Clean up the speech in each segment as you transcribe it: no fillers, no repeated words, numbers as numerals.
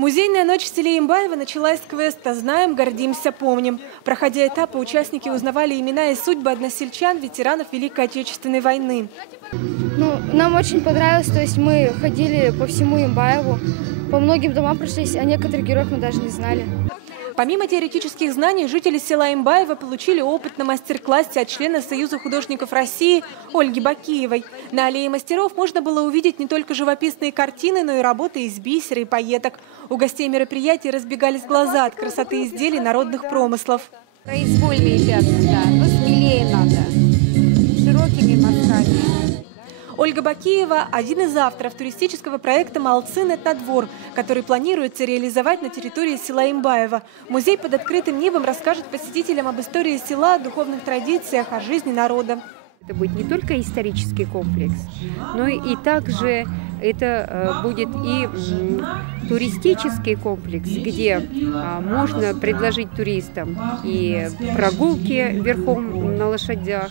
Музейная ночь в селе Имбаево началась с квеста «Знаем, гордимся, помним». Проходя этапы, участники узнавали имена и судьбы односельчан, ветеранов Великой Отечественной войны. Нам очень понравилось, то есть мы ходили по всему Имбаеву, по многим домам прошлись, а некоторых героев мы даже не знали. Помимо теоретических знаний, жители села Имбаево получили опыт на мастер-классе от члена Союза художников России Ольги Бакиевой. На аллее мастеров можно было увидеть не только живописные картины, но и работы из бисера и пайеток. У гостей мероприятия разбегались глаза от красоты изделий народных промыслов. Произвольные пятна, да, но смелее надо, широкими мазками. Ольга Бакиева – один из авторов туристического проекта «Малцин этнодвор», который планируется реализовать на территории села Имбаево. Музей под открытым небом расскажет посетителям об истории села, духовных традициях, о жизни народа. Это будет не только исторический комплекс, но и также это будет и туристический комплекс, где можно предложить туристам и прогулки верхом на лошадях.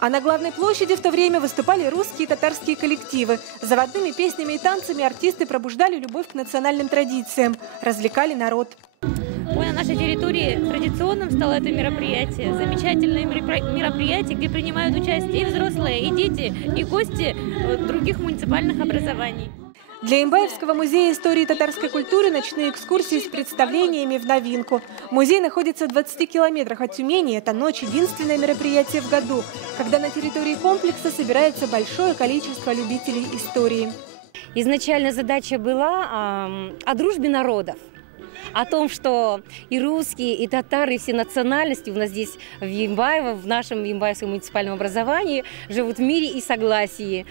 А на главной площади в то время выступали русские и татарские коллективы. Заводными песнями и танцами артисты пробуждали любовь к национальным традициям, развлекали народ. На нашей территории традиционным стало это мероприятие. Замечательное мероприятие, где принимают участие и взрослые, и дети, и гости других муниципальных образований. Для Имбаевского музея истории татарской культуры ночные экскурсии с представлениями в новинку. Музей находится в 20 километрах от Тюмени. Это ночь – единственное мероприятие в году, когда на территории комплекса собирается большое количество любителей истории. Изначально задача была о дружбе народов. О том, что и русские, и татары, и все национальности у нас здесь в Имбаево, в нашем Имбаевском муниципальном образовании живут в мире и согласии.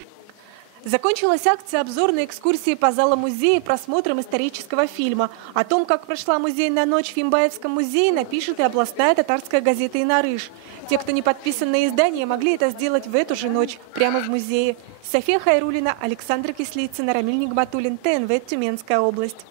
Закончилась акция обзорной экскурсии по залам музея просмотром исторического фильма. О том, как прошла музейная ночь в Имбаевском музее, напишет и областная татарская газета «Инарыш». Те, кто не подписан на издание, могли это сделать в эту же ночь, прямо в музее. София Хайрулина, Александр Кислицын, Рамиль Нигматуллин, ТНВ, Тюменская область.